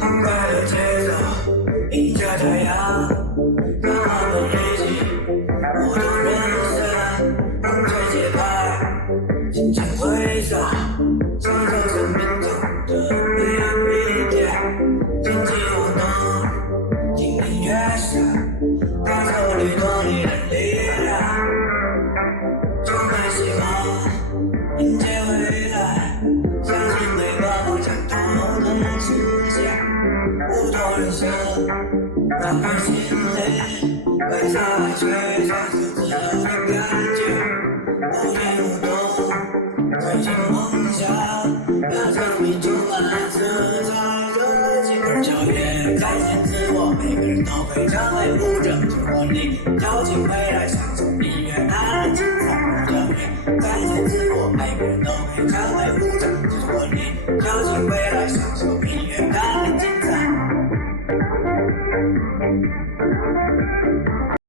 澎湃的节奏迎着太阳，让我们一起舞动人生，让这节拍尽情挥洒，享受生命中的每一点，经济活动，听音乐声，感受律动你的力量，充满希望，迎接未来，相信每个梦想都能实现，舞动人生，让人心里挥洒吹响自由的感觉，不言不动，追寻梦想，让生命充满自在热情而跳跃，展现自我，每个人都会成为舞者，只活力，跳进未来，享受音乐带来精彩而跳跃，展现自我，每个人都会成为舞者，只活力，跳进未来，享受音乐带来精彩。